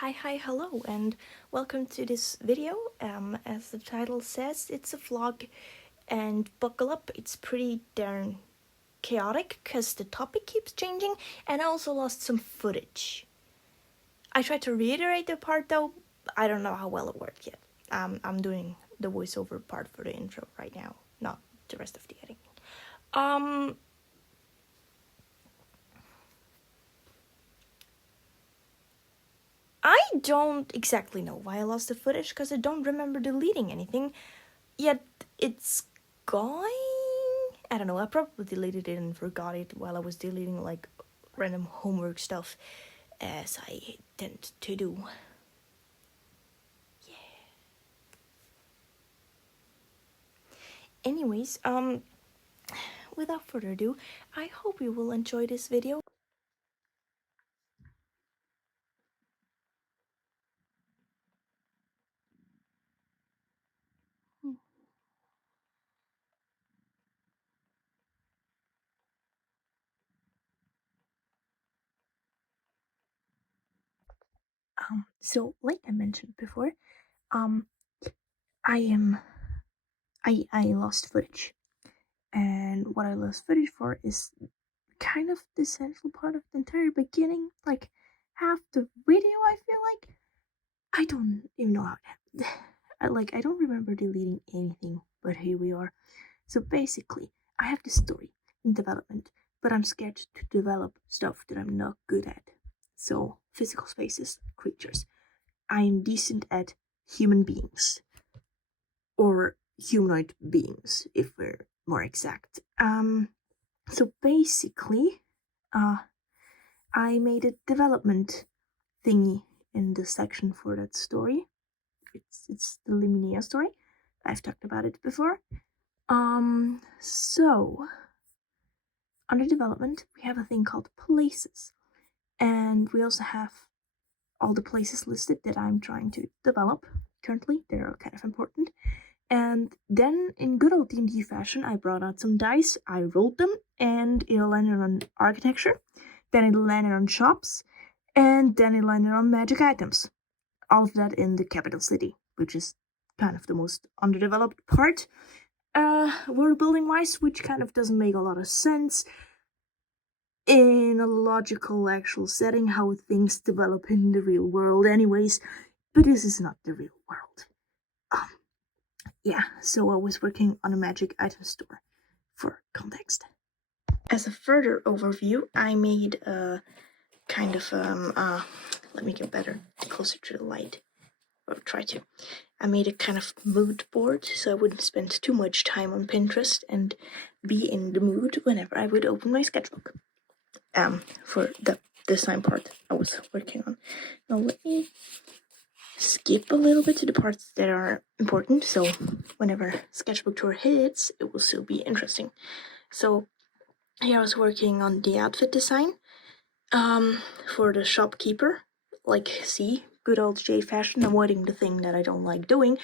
Hello, and welcome to this video. As the title says, it's a vlog, and buckle up, it's pretty darn chaotic because the topic keeps changing, and I also lost some footage. I tried to reiterate the part though, I don't know how well it worked yet. I'm doing the voiceover part for the intro right now, not the rest of the editing. I don't exactly know why I lost the footage because I don't remember deleting anything, yet it's gone. I don't know, I probably deleted it and forgot it while I was deleting like random homework stuff, as I tend to do. Yeah. Anyways, without further ado, I hope you will enjoy this video. So like I mentioned before, um, I lost footage, and what I lost footage for is kind of the central part of the entire beginning, like half the video. I feel like I don't even know how it happened. I don't remember deleting anything, but here we are. So basically, I have this story in development, but I'm scared to develop stuff that I'm not good at. So, physical spaces, creatures. I am decent at human beings, or humanoid beings, if we're more exact. So basically, I made a development thingy in the section for that story. It's the Liminia story. I've talked about it before. So under development, we have a thing called places, and we also have all the places listed that I'm trying to develop currently. They're kind of important. And then, in good old D&D fashion, I brought out some dice, I rolled them, and it landed on architecture. Then it landed on shops, and then it landed on magic items. All of that in the capital city, which is kind of the most underdeveloped part, world building wise, which kind of doesn't make a lot of sense in a logical actual setting how things develop in the real world, anyways. But this is not the real world. Yeah, so I was working on a magic item store for context. As a further overview, I made a kind of let me get better, closer to the light. Or try to. I made a kind of mood board so I wouldn't spend too much time on Pinterest and be in the mood whenever I would open my sketchbook. For the design part I was working on. Now let me skip a little bit to the parts that are important, so whenever sketchbook tour hits, it will still be interesting. So here I was working on the outfit design for the shopkeeper. Like, see, good old J fashion, avoiding the thing that I don't like doing.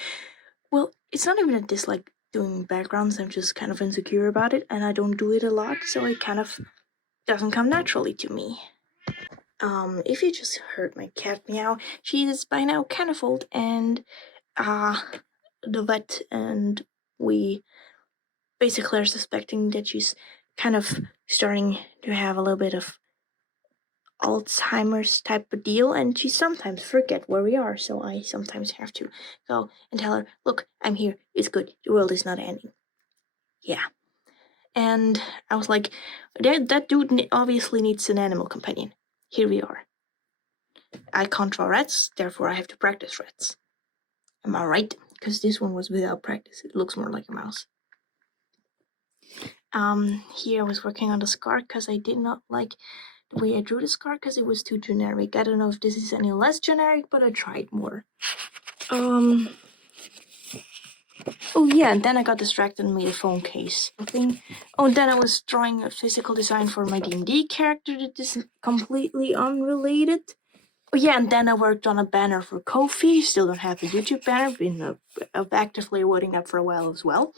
Well, it's not even a dislike doing backgrounds, I'm just kind of insecure about it, and I don't do it a lot, so it kind of doesn't come naturally to me. If you just heard my cat meow, she is by now kind of old, and the vet and we basically are suspecting that she's kind of starting to have a little bit of Alzheimer's type of deal, and she sometimes forget where we are, so I sometimes have to go and tell her, look, I'm here, it's good, the world is not ending. Yeah. And I was like, that dude obviously needs an animal companion. Here we are. I can't draw rats, therefore I have to practice rats. Am I right? Because this one was without practice, it looks more like a mouse. Here I was working on the scar because I did not like the way I drew the scar because it was too generic. I don't know if this is any less generic, but I tried more. Oh yeah, and then I got distracted and made a phone case thing. Oh, then I was drawing a physical design for my D&D character that is completely unrelated. Oh yeah, and then I worked on a banner for Ko-fi. Still don't have a YouTube banner. Been actively avoiding that for a while as well.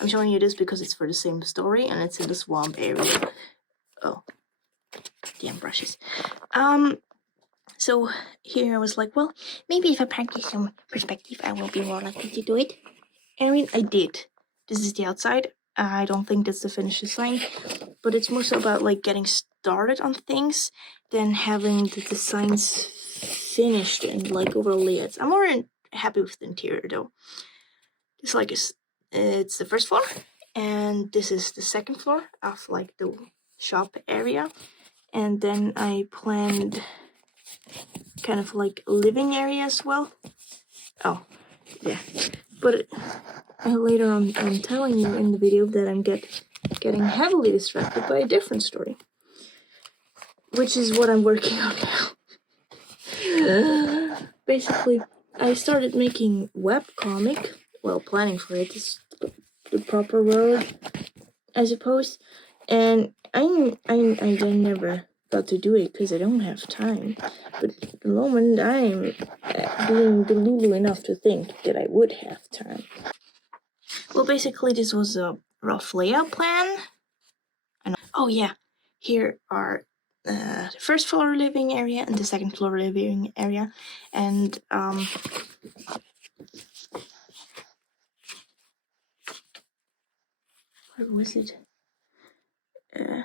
I'm showing you this because it's for the same story and it's in the swamp area. Oh, damn brushes. So here I was like, well, maybe if I practice some perspective, I will be more likely to do it. And I mean, I did. This is the outside. I don't think that's the finished design, but it's more so about like getting started on things than having the designs finished and like overall layouts. I'm more happy with the interior though. It's like it's the first floor, and this is the second floor of like the shop area. And then I planned kind of like living area as well. Oh, yeah. But later on, I'm telling you in the video that I'm getting heavily distracted by a different story, which is what I'm working on now. Basically, I started making webcomic. Well, planning for it is the proper word, I suppose. And I then never got to do it because I don't have time. But at the moment, I'm being delulu enough to think that I would have time. Well, basically, this was a rough layout plan. Oh yeah, here are the first floor living area and the second floor living area, and what was it? I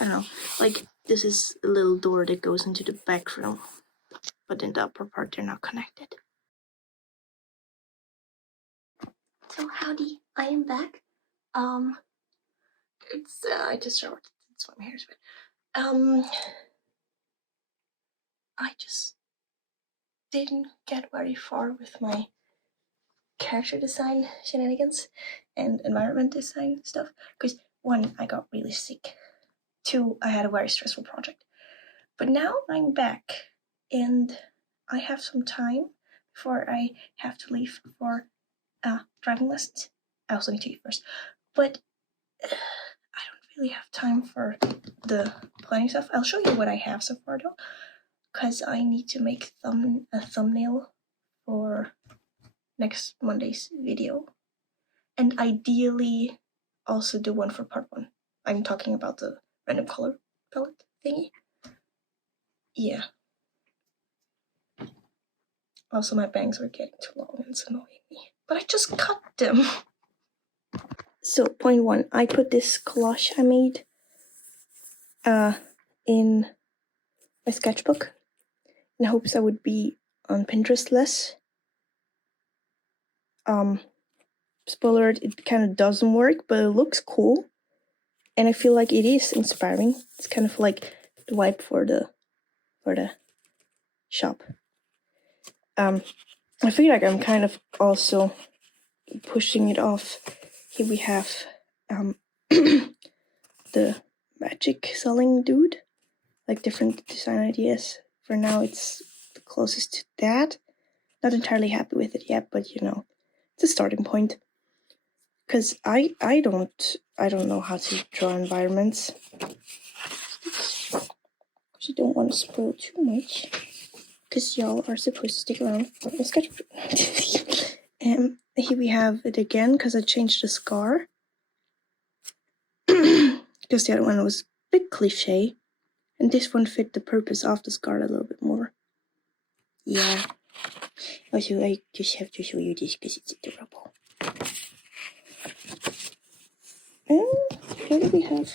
don't know. Like this is a little door that goes into the back room, but in the upper part they're not connected. So howdy, I am back. It's I just showered. That's why my hair's wet. I just didn't get very far with my character design shenanigans and environment design stuff because 1, I got really sick. 2, I had a very stressful project. But now I'm back and I have some time before I have to leave for driving lessons. I also need to eat first. But I don't really have time for the planning stuff. I'll show you what I have so far though, because I need to make a thumbnail for next Monday's video. And ideally also do one for part 1. I'm talking about the random color palette thingy. Yeah. Also, my bangs are getting too long and it's annoying me. But I just cut them. So, point 1. I put this collage I made in my sketchbook in hopes I would be on Pinterest less. Spoiler alert, it kind of doesn't work, but it looks cool. And I feel like it is inspiring. It's kind of like the vibe for the shop. I feel like I'm kind of also pushing it off. Here we have the magic selling dude, like different design ideas. For now, it's the closest to that. Not entirely happy with it yet, but you know, it's a starting point. Because I don't know how to draw environments. You don't want to spoil too much, because y'all are supposed to stick around for the sketchbook. And here we have it again, because I changed the scar. Because the other one was a bit cliche, and this one fit the purpose of the scar a little bit more. Yeah. Also, I just have to show you this because it's adorable. And what do we have?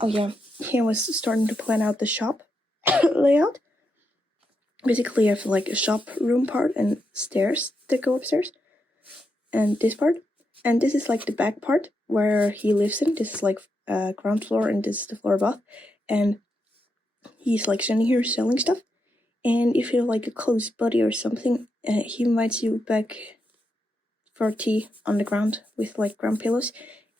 Oh yeah, here I was starting to plan out the shop layout. Basically, I have like a shop room part and stairs that go upstairs. And this part. And this is like the back part where he lives in. This is like ground floor and this is the floor above. And he's like standing here selling stuff. And if you're like a close buddy or something, he invites you back for tea on the ground with like ground pillows.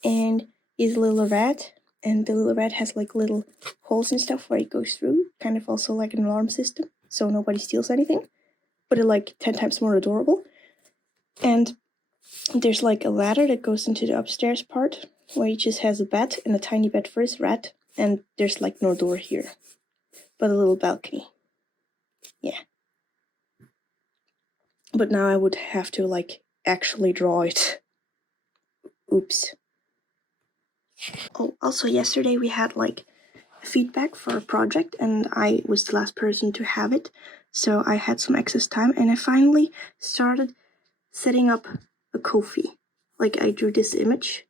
And he's a little rat. And the little rat has like little holes and stuff where it goes through. Kind of also like an alarm system. So nobody steals anything. But it's like 10 times more adorable. And there's like a ladder that goes into the upstairs part where he just has a bed and a tiny bed for his rat. And there's like no door here, but a little balcony. Yeah. But now I would have to like actually draw it. Oops. Oh, also yesterday we had like feedback for a project, and I was the last person to have it, so I had some excess time, and I finally started setting up a Ko-fi. Like, I drew this image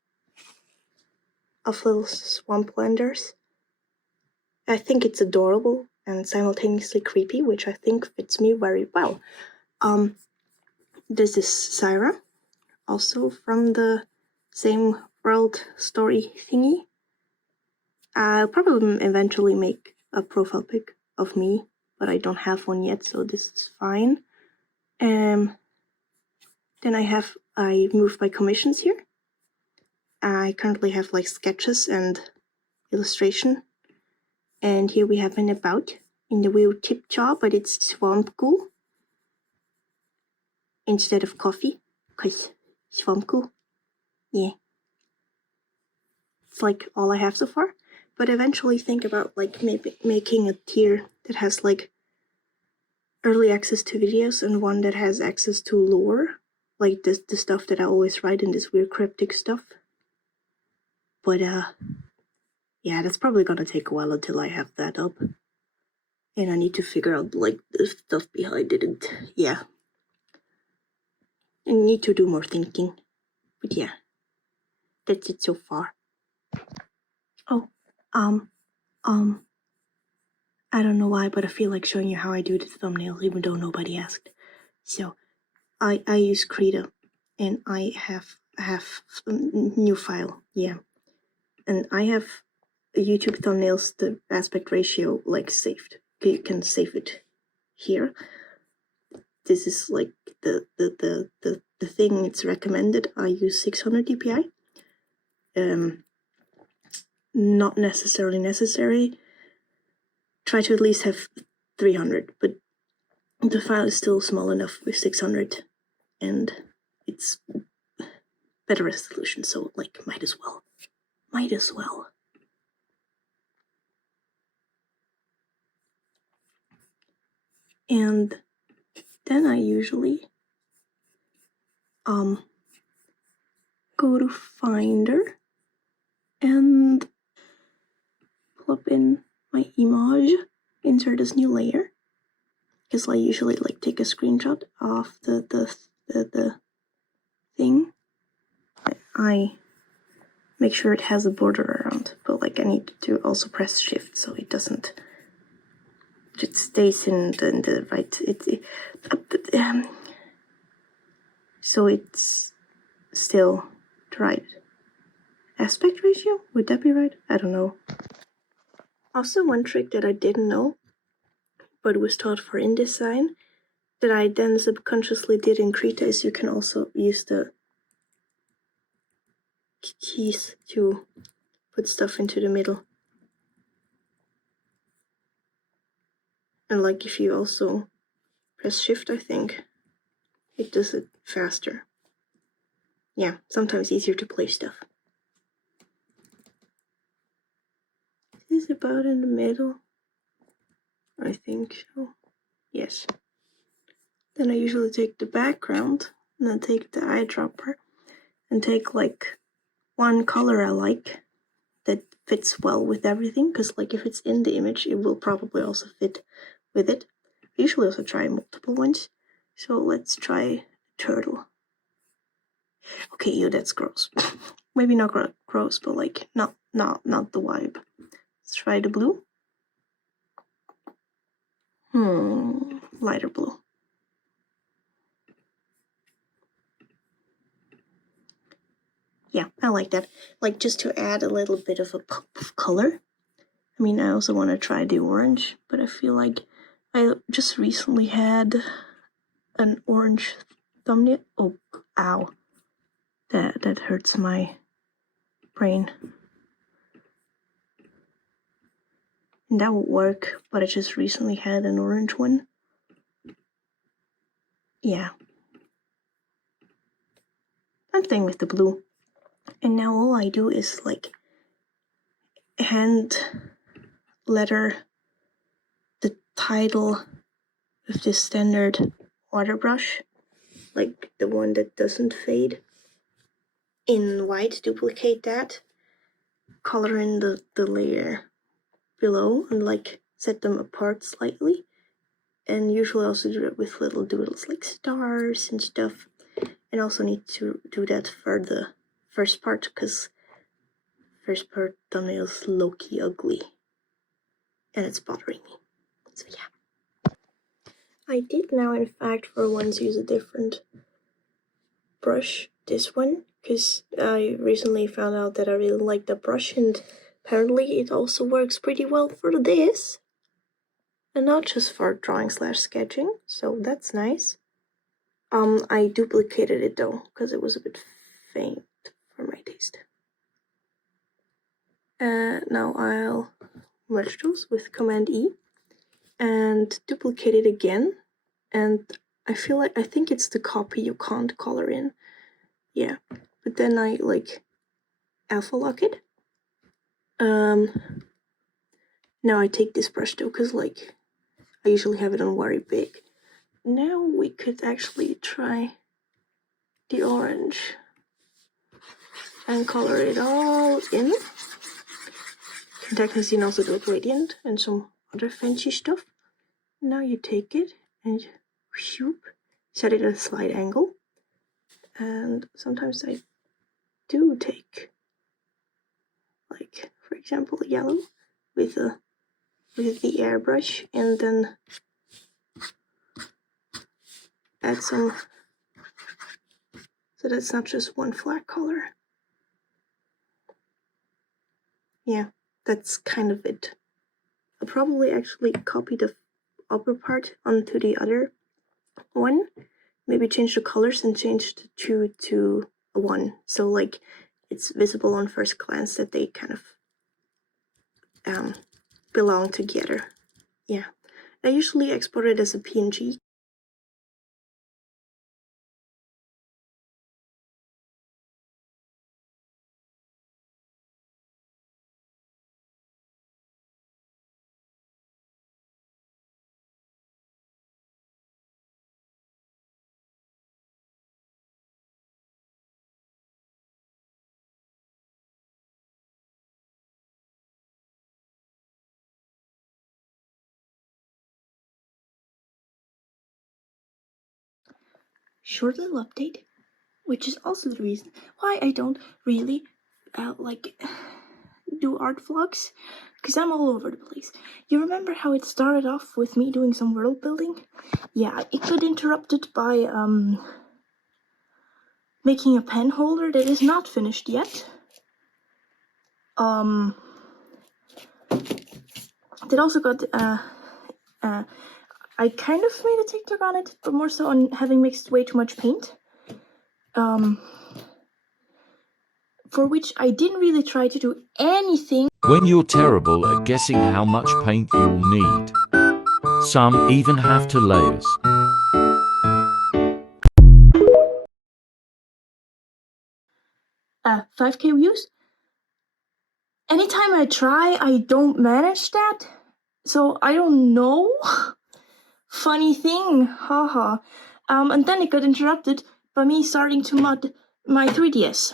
of little swamplanders. I think it's adorable and simultaneously creepy, which I think fits me very well. This is Syra, also from the same world story thingy. I'll probably eventually make a profile pic of me, but I don't have one yet, so this is fine. Then I moved my commissions here. I currently have like sketches and illustration. And here we have an about in the wheel tip jar, but it's swamp goo instead of coffee, because swamp goo. Yeah. It's like all I have so far. But eventually think about like maybe making a tier that has like early access to videos and one that has access to lore, like the stuff that I always write in this weird cryptic stuff. But yeah, that's probably gonna take a while until I have that up. And I need to figure out like the stuff behind it, and yeah. I need to do more thinking. But yeah. That's it so far. Oh, I don't know why, but I feel like showing you how I do the thumbnails even though nobody asked. So I use Krita, and I have a new file, yeah. And I have YouTube thumbnails, the aspect ratio like saved. You can save it here. This is like the thing it's recommended. I use 600 dpi. Not necessarily necessary. Try to at least have 300, but the file is still small enough with 600, and it's better resolution, so like might as well. And then I usually go to Finder and plug in my image, insert this new layer, because I usually like take a screenshot of the thing. I make sure it has a border around, but like I need to also press shift so it doesn't, it stays in the right, so it's still the right aspect ratio. Would that be right? I don't know. Also, one trick that I didn't know, but was taught for InDesign, that I then subconsciously did in Krita, is you can also use the keys to put stuff into the middle. And like if you also press shift, I think it does it faster. Yeah, sometimes easier to place stuff. This is about in the middle. I think so. Yes. Then I usually take the background and then take the eyedropper and take like one color I like that fits well with everything, because like if it's in the image it will probably also fit with it. I usually also try multiple ones. So let's try turtle. Okay, ew, that's gross. Maybe not gross, but like not the vibe. Let's try the blue. Lighter blue. Yeah, I like that. Like just to add a little bit of a pop of color. I mean, I also want to try the orange, but I feel like I just recently had an orange thumbnail. Oh, ow. That hurts my brain. And that would work, but I just recently had an orange one. Yeah. I'm staying with the blue. And now all I do is like hand letter the title with this standard water brush, like the one that doesn't fade. In white, duplicate that, color in the layer below and like set them apart slightly. And usually I also do that with little doodles like stars and stuff. And also need to do that for the first part, because first part thumbnail is low-key ugly. And it's bothering me. So yeah. I did now in fact for once use a different brush, this one, because I recently found out that I really like the brush, and apparently it also works pretty well for this. And not just for drawing / sketching, so that's nice. I duplicated it though, because it was a bit faint for my taste. Now I'll merge those with Command E and duplicate it again. And I think it's the copy you can't color in. Yeah, but then I like alpha lock it. Now I take this brush though, because like I usually have it on very big. Now we could actually try the orange and color it all in. That you can also do a gradient and some other fancy stuff. Now you take it and whoop, set it at a slight angle. And sometimes I do take, like, for example, yellow with the airbrush, and then add some, so that's not just one flat color. Yeah, that's kind of it. I'll probably actually copy the upper part onto the other one. Maybe change the colors and change the 2 to a 1. So like it's visible on first glance that they kind of belong together. Yeah. I usually export it as a PNG. Short little update, which is also the reason why I don't really do art vlogs, because I'm all over the place. You remember how it started off with me doing some world building? Yeah, it got interrupted by making a pen holder that is not finished yet. That also got I kind of made a TikTok on it, but more so on having mixed way too much paint. For which I didn't really try to do anything. When you're terrible at guessing how much paint you'll need. Some even have to layers. Uh, 5K views. Anytime I try, I don't manage that. So I don't know. Funny thing, haha. And then it got interrupted by me starting to mod my 3DS.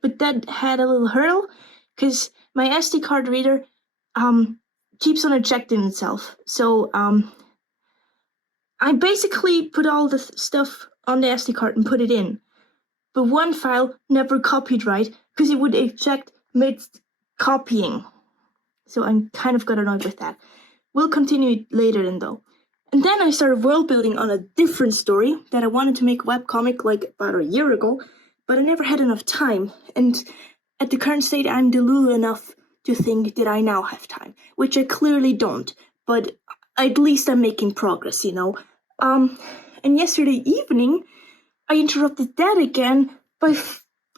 But that had a little hurdle, because my SD card reader keeps on ejecting itself. So I basically put all the stuff on the SD card and put it in. But one file never copied right, because it would eject mid-copying. So I'm kind of got annoyed with that. We'll continue it later then though. And then I started world building on a different story that I wanted to make a webcomic like about a year ago, but I never had enough time. And at the current state, I'm delulu enough to think that I now have time, which I clearly don't, but at least I'm making progress, you know. And yesterday evening, I interrupted that again by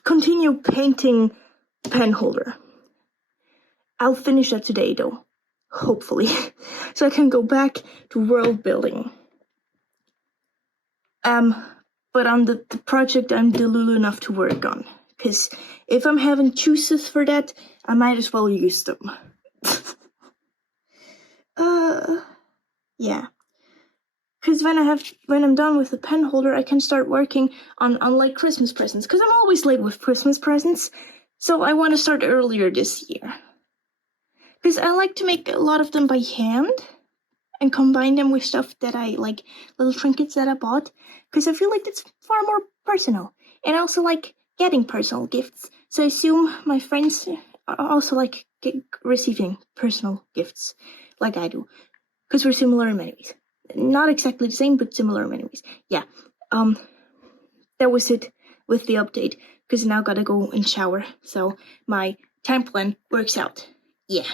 continue painting pen holder. I'll finish that today though, hopefully, so I can go back to world building. But on the project I'm delulu enough to work on, because if I'm having choices for that, I might as well use them. Yeah. Because when I'm done with the pen holder, I can start working on like Christmas presents, because I'm always late with Christmas presents, so I want to start earlier this year. Because I like to make a lot of them by hand and combine them with stuff that I like, little trinkets that I bought, because I feel like that's far more personal. And I also like getting personal gifts, so I assume my friends also like receiving personal gifts like I do, because we're similar in many ways. Not exactly the same, but similar in many ways. Yeah, that was it with the update, because now gotta go and shower, so my time plan works out. Yeah.